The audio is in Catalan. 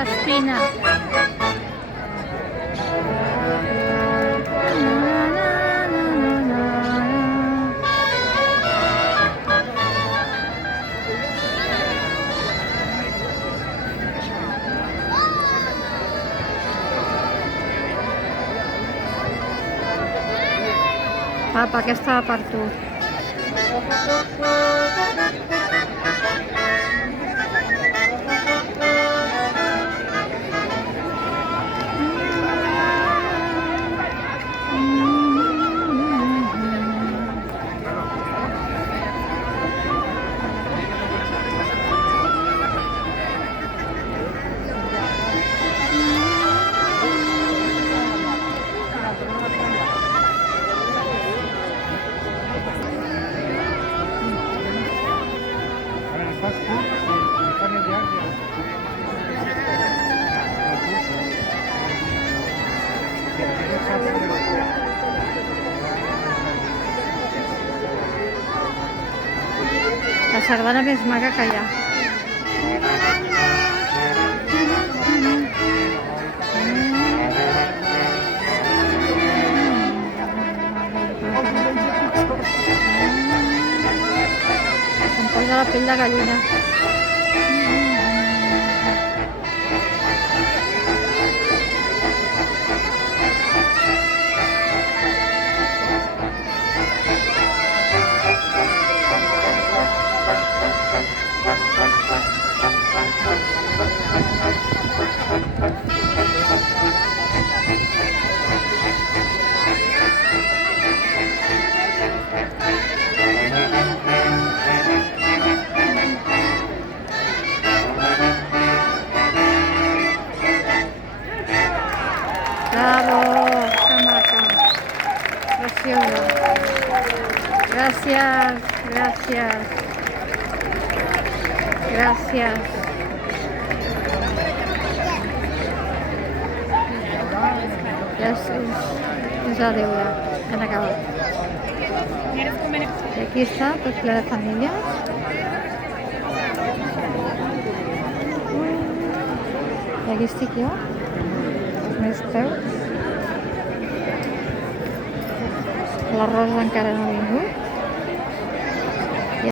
l'espina. Apa, aquesta va per tu. La sardana més maca que hi ha. Se'm posa la pell de gallina. Bravo, que maca. Preciosa. Gràcies, gràcies. Gràcies. És la deure, que han acabat. I aquí està, tot ple de famílies. I aquí estic jo, els meus peus. La Rosa encara no ha vingut.